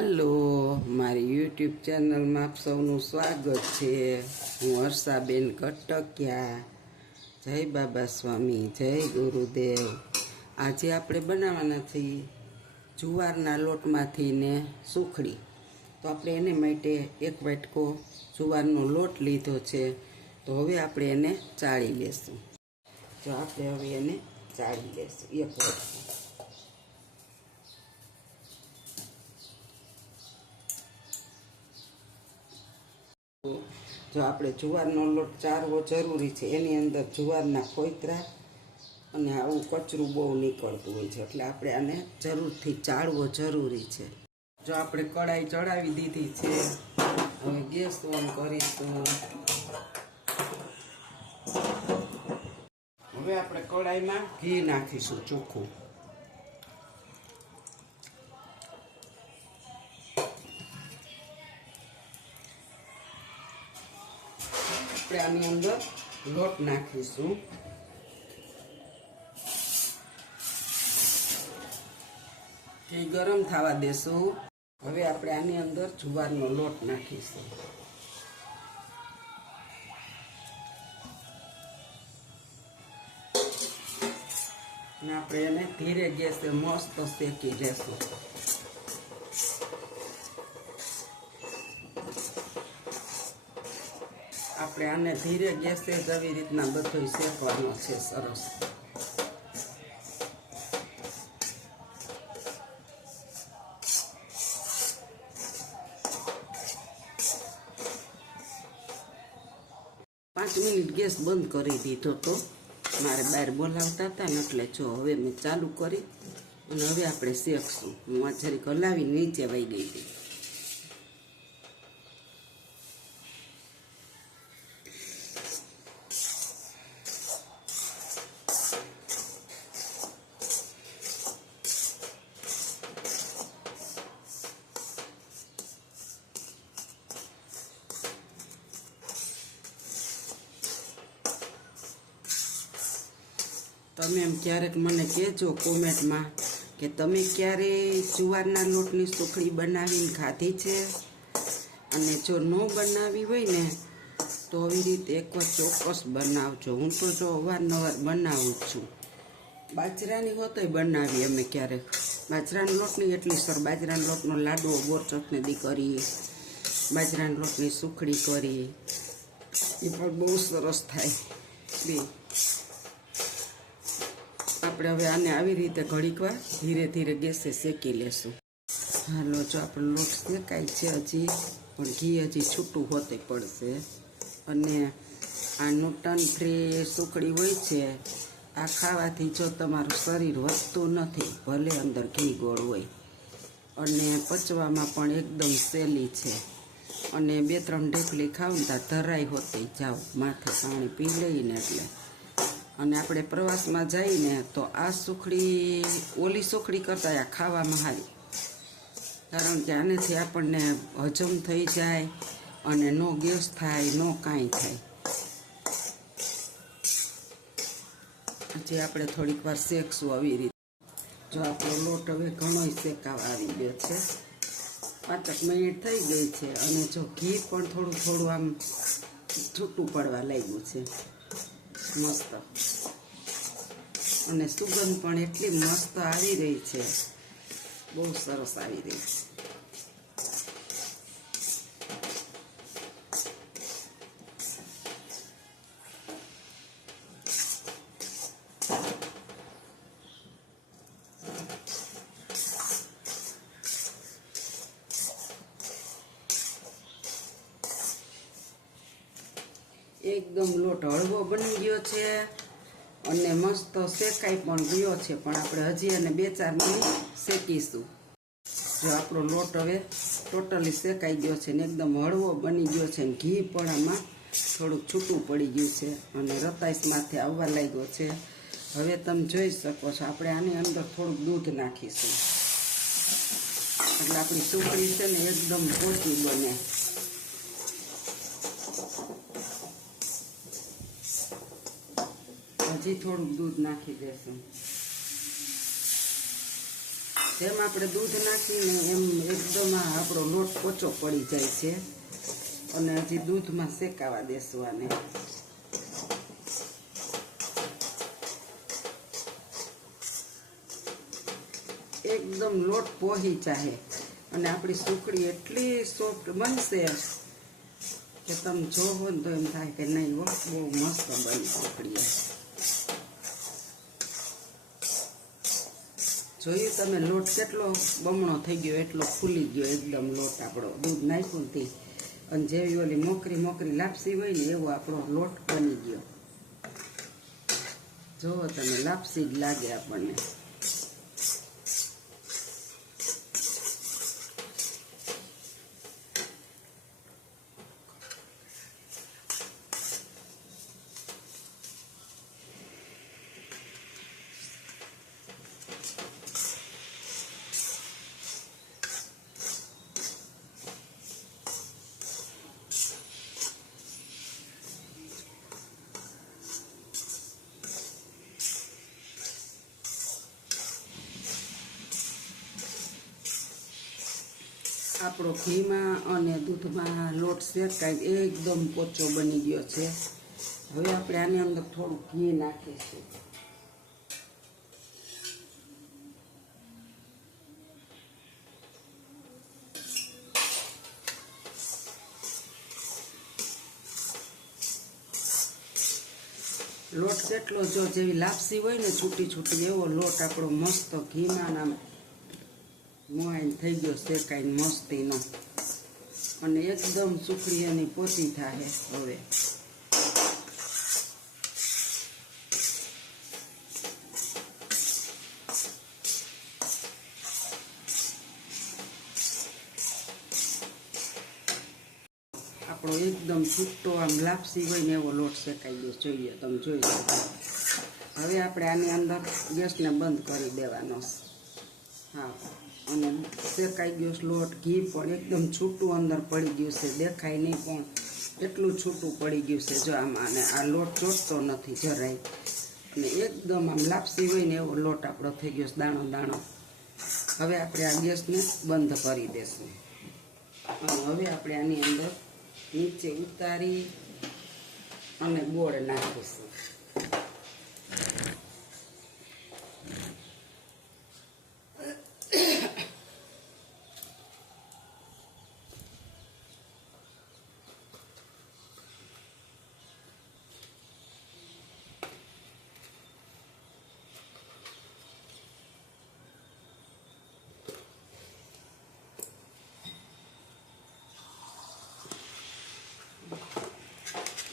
હાલો, મારી યુટ્યુબ ચેનલમાં આપ સૌનું સ્વાગત છે। હું હર્ષાબેન કટકિયા। જય બાબા સ્વામી, જય ગુરુદેવ। આજે આપણે બનાવવાના છીએ જુવારના લોટમાંથી ને સુખડી। તો આપણે એને માટે એક વાટકો જુવારનો લોટ લીધો છે। તો હવે આપણે એને ચાળી લેશું। તો આપણે હવે એને ચાળી લેશું એક વાટકો। જો આપણે જુવારનો લોટ ચાળવો જરૂરી છે। એની અંદર જુવારના ફોતરા અને આવું કચરું બહુ નીકળતું હોય છે, એટલે આપણે આને જરૂરથી ચાળવો જરૂરી છે। જો આપણે કઢાઈ ચડાવી દીધી છે, હવે ગેસ ઓન કરીશું। હવે આપણે કઢાઈમાં ઘી નાખીશું ચોખ્ખું। આપણે આની અંદર લોટ નાખીશું। ઘી ગરમ થવા દેશું। હવે આપણે આની અંદર જુવારનો લોટ નાખીશું। અને આપણે એને ધીરે ગેસે મસ્ત શેકી લેશું। આપણે આને ધીરે ગેસે જ આવી રીતના બધું શેકવાનો છે સરસ। પાંચ મિનિટ ગેસ બંધ કરી દીધો તો મારે બહાર બોલાવતા હતા ને, એટલે જો હવે મેં ચાલુ કરી અને હવે આપણે શેકશું। હું આ જરીક હલાવી નીચે વહી ગઈ હતી। તમે એમ ક્યારેક મને કહેજો કોમેન્ટમાં કે તમે ક્યારે જુવારના લોટની સુખડી બનાવીને ખાધી છે, અને જો ન બનાવી હોય ને તો આવી રીતે એકવાર ચોક્કસ બનાવજો। હું તો જો અવારનવાર બનાવું જ છું। બાજરાની હોતોય બનાવી અમે ક્યારેક, બાજરાના લોટની એટલી સર બાજરાના લોટનો લાડવો બોરચોથને દી કરી, બાજરાના લોટની સુખડી કરી, એ પણ બહુ સરસ થાય બે। આપણે હવે આને આવી રીતે ઘડીક વાર ધીરે ધીરે ગેસે શેકી લેશું। હાલો, જો આપણો લોટ શેકાય છે હજી, પણ ઘી હજી છૂટું હોતે પડશે। અને આ નુટન ફ્રી સુખડી હોય છે, આ ખાવાથી જો તમારું શરીર વધતું નથી, ભલે અંદર ઘી ગોળ હોય, અને પચવામાં પણ એકદમ સહેલી છે। અને 2-3 ઢેકલી ખાવ ને ત્યાં ધરાઈ હોતી જાઓ, માથે પાણી પી લઈને એટલે। અને આપણે પ્રવાસમાં જઈને તો આ સુખડી ઓલી સુખડી કરતાં આ ખાવામાં સારી, કારણ કે આનેથી આપણને હજમ થઈ જાય અને નો ગેસ થાય, નો કાંઈ થાય। હજી આપણે થોડીક વાર શેકશું આવી રીતે। જો આપણો લોટ હવે ઘણો શેકાવા આવી ગયો છે, 5 મિનિટ થઈ ગઈ છે, અને જો ઘી પણ થોડું થોડું આમ છૂટું પડવા લાગ્યું છે મસ્ત, અને સુગંધ પણ એટલી મસ્ત આવી રહી છે, બહુ સરસ આવી રહી છે। એકદમ લોટ હળવો બની ગયો છે અને મસ્ત શેકાઈ પણ ગયો છે, પણ આપણે હજી એને 2-4 મિનિટ શેકીશું। જો આપણો લોટ હવે ટોટલી શેકાઈ ગયો છે ને એકદમ હળવો બની ગયો છે, ને ઘી પણ આમાં થોડુંક છૂટું પડી ગયું છે અને રતાઈસમાંથી આવવા લાગ્યો છે। હવે તમે જોઈ શકો છો, આપણે આની અંદર થોડુંક દૂધ નાખીશું, એટલે આપણી સુખડી છે ને એકદમ પોચી બને। હજી થોડુંક દૂધ નાખી દેશું। જેમ આપણે દૂધ નાખીને એમ એકદમ એકદમ આપણો લોટ પોચો પડી જાય છે અને હજી દૂધમાં શેકાવા દેશું આને. એકદમ લોટ પોહી જાય અને આપણી સુખડી એટલી સોફ્ટ બનશે કે તમે જોવો ને તો એમ થાય કે નહીં હો, બહુ મસ્ત બની સુખડી. જોયું તમે લોટ કેટલો બમણો થઈ ગયો, એટલો ફૂલી ગયો એકદમ લોટ આપણો દૂધ નાખ્યું નથી. અને જેવી ઓલી મોકરી લાપસી હોય ને એવો આપણો લોટ બની ગયો. જોવો તમે, લાપસી જ લાગે આપણને. આપણો ઘીમાં અને દૂધમાં લોટ શેકાઈ એકદમ પોચો બની ગયો છે. હવે આપણે આની અંદર થોડું ઘી નાખીશું. લોટ કેટલો જો જેવી લાપસી હોય ને છૂટી એવો લોટ આપણો મસ્ત ઘીમાં નામ મોહાઈને થઈ ગયો શેકાઈને મસ્તીનો. અને એકદમ સુખડી એની પોચી થાય. હવે આપણો એકદમ છૂટો આમ લાપસી હોય ને એવો લોટ શેકાઈ ગયો. જોઈએ તમે જોઈ શકો. હવે આપણે આની અંદર ગેસને બંધ કરી દેવાનો. હા, અને શેકાઈ ગયો લોટ. ઘી પણ એકદમ છૂટું અંદર પડી ગયું છે, દેખાય નહીં પણ એટલું છૂટું પડી ગયું છે જો આમાં. અને આ લોટ ચોટતો નથી જરાય. અને એકદમ આમ લાપસી હોય ને એવો લોટ આપણો થઈ ગયો દાણો દાણો. હવે આપણે આ ગેસને બંધ કરી દેશું. અને હવે આપણે આની અંદર નીચે ઉતારી અને ગોળ નાખીશું.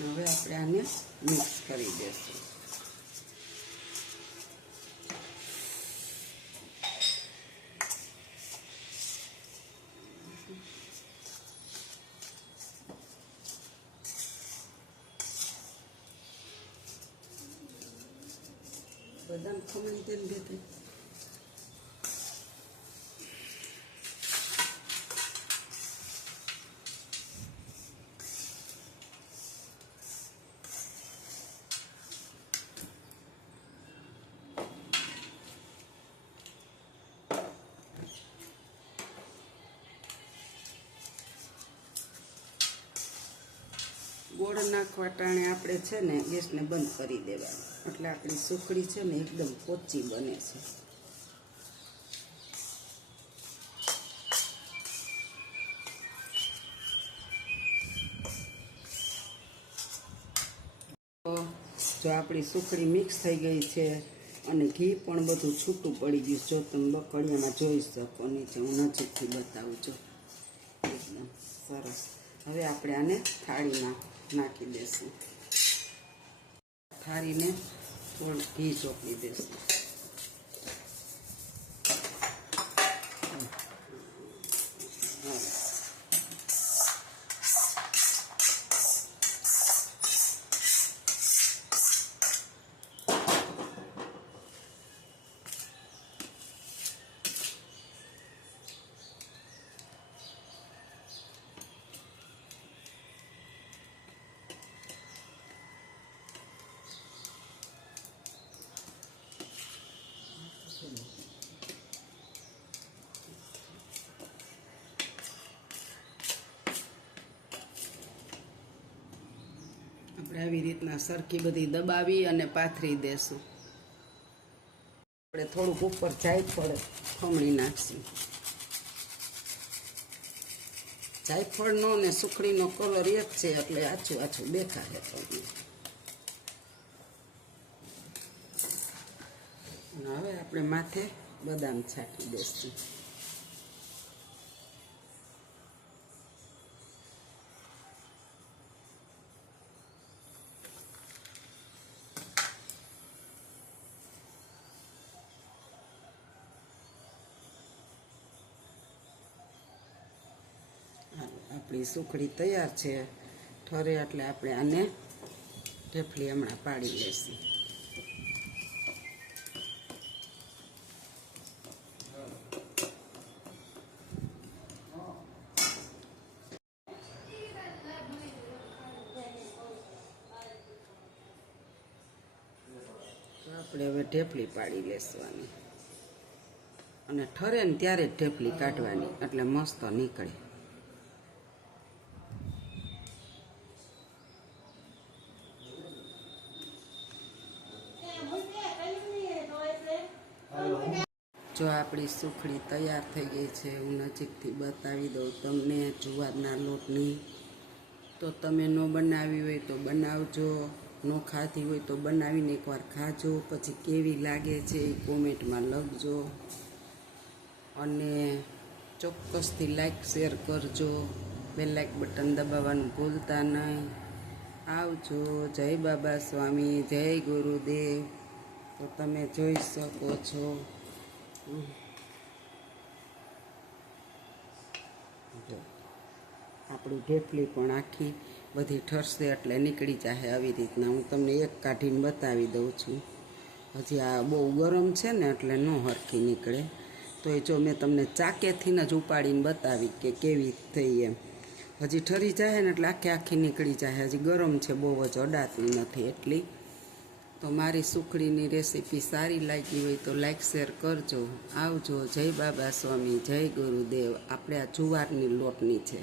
હવે આપણે આને મિક્સ કરી દઈશું. બદામ ખમણી તેને બેઠે ગોળ નાખવા ટાણે આપણે છે ને ગેસને બંધ કરી દેવાનું. એટલે આપણી સુખડી છે ને એકદમ પોચી બને છે. જો આપણી સુખડી મિક્સ થઈ ગઈ છે અને ઘી પણ બધું છૂટું પડી ગયું. જો તમે બકડિયામાં જોઈ શકો. નીચે હું નજીકથી બતાવું છું. એકદમ સરસ. હવે આપણે આને થાળીમાં નાખી દઈશું. થાળીને થોડું ઘી ચોપડી દઈશું. આપણે આવી રીતના સરખી બધી દબાવી અને પાથરી દેશું. આપણે થોડુંક ઉપર જાયફળ ખમણી નાખશું. જાયફળનો ને સુખડીનો કલર એક છે એટલે આછું આછું દેખાશે તમને. હવે આપણે માથે બદામ છાંટી દઈશું. આપણી સુખડી તૈયાર છે. ઠરે એટલે આપણે આને ઢેફલી હમણાં પાડી લઈશું. આપણે હવે ઢેફલી પાડી લેવાની અને ઠરે ને ત્યારે જ ઢેફલી કાઢવાની એટલે મસ્ત નીકળે. જો આપણી સુખડી તૈયાર થઈ ગઈ છે. હું નજીકથી બતાવી દઉં તમને જુવારના લોટની. તો તમે ન બનાવી હોય તો બનાવજો, ન ખાધી હોય તો બનાવીને એકવાર ખાજો, પછી કેવી લાગે છે એ કોમેન્ટમાં લખજો. અને ચોક્કસથી લાઈક શેર કરજો. બેલ લાઈક બટન દબાવવાનું ભૂલતા નહીં. આવજો. જય બાબા સ્વામી, જય ગુરુદેવ. તો તમે જોઈ શકો છો આપણી ઢેફલી પણ આખી બધી ઠરશે એટલે નીકળી જાય. આવી રીતના હું તમને એક કાઢીને બતાવી દઉં છું. હજી આ બહુ ગરમ છે ને એટલે ન હરખી નીકળે. તો એ જો મેં તમને ચાકેથી જ ઉપાડીને બતાવી કે કેવી થઈ એમ. હજી ઠરી જાય ને એટલે આખી નીકળી જાય. હજી ગરમ છે, બહુ જ અડાતી નથી એટલી. તો મારી સુખડીની રેસીપી સારી લાગી હોય તો લાઈક શેર કરજો. આવજો. જય બાબા સ્વામી, જય ગુરુદેવ. આપણે આ જુવારની લોટની છે.